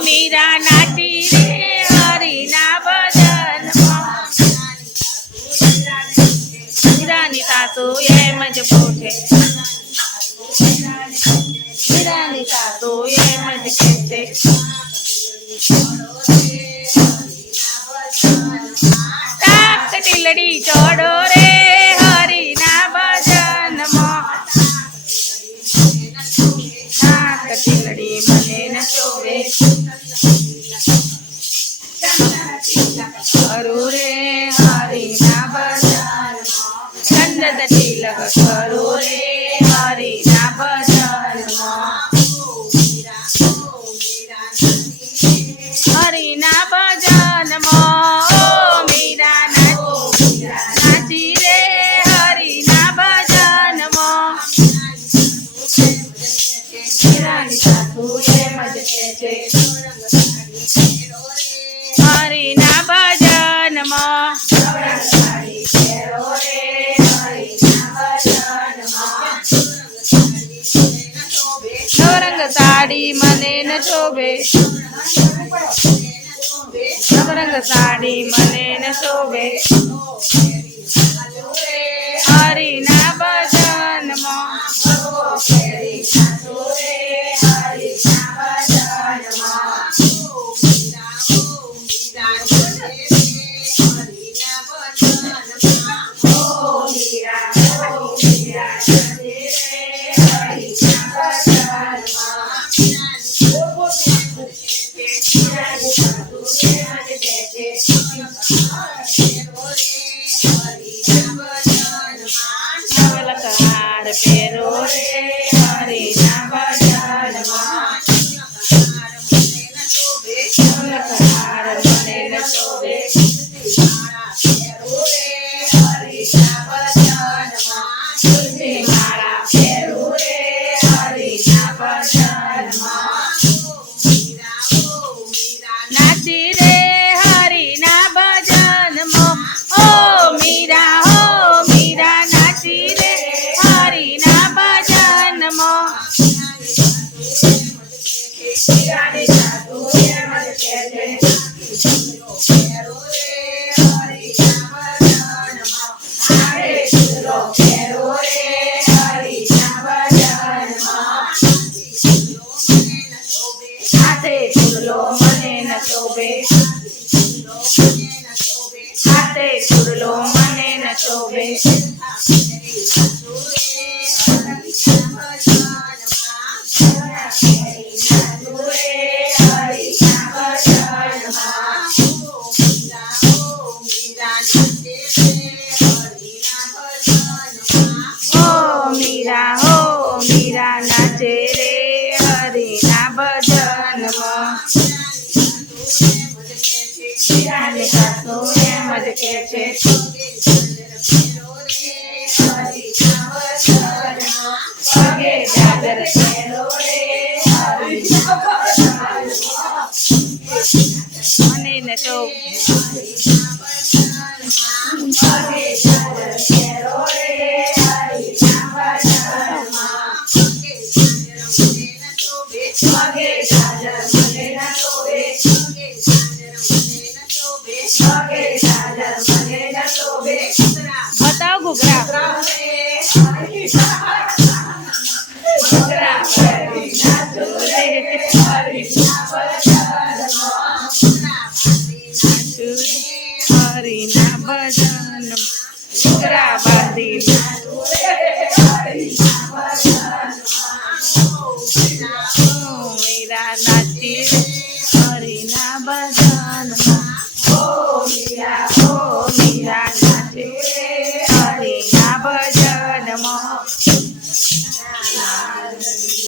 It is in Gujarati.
મીરા નાચી રે હરિના ભજનમાં મીરાની સાસુ એમ જ પૂછે મીરાની સાસુ એમ જ કહે છે તાક ટીલડી ચોડો રે હરિના ભજનમાં તાક ટીલડી મને ન શોભે કરું રે હરિના ભજનમાં ચંદન તિલક કરું રે હરિના ભજનમાં હરિના ભજનમાં ઓ મીરા નાચી રે હરિના ભજનમાં મીરાની સાસુ એમ જ કહે છે હરિના ભજનમાં નવરંગ સાડી મને ન શોભે નવરંગ સાડી મને ન શોભે હરિના ભજનમાં નવલકહાર પહેરો રે હરિના ભજનમાં નવલકહાર મને ન શોભે તુલસી માળા પહેરો રે હરિના ભજનમાં નાચી રે હરિના ભજનમાં ઓ મીરા નાચી રે હરિના ભજનમાં મીરાની સાસુ એમ જ કહે છે હાથે ચૂલો પહેરો રે હરિના ભજનમાં હાથે ચૂલો મને ન શોભે હાથે ચૂલો મને ન શોભે મીરા નાચે રે હરિના ભજનમાં મીરાની સાસુ એમ જ કહે છે પગે ચાદર પહેરો રે મને ન શોભે પગે ચાદર પહેરો રે હરિના ભજનમાં પગે ચાદર મને ન શોભે પગે ચાદર મને ન શોભે બતાવ ઘૂઘરા ઘૂઘરા પહેરી નાચો રે હરિના ભજનમાં હરિના ભજનમાં ઘૂઘરા બાંધી નાચો રે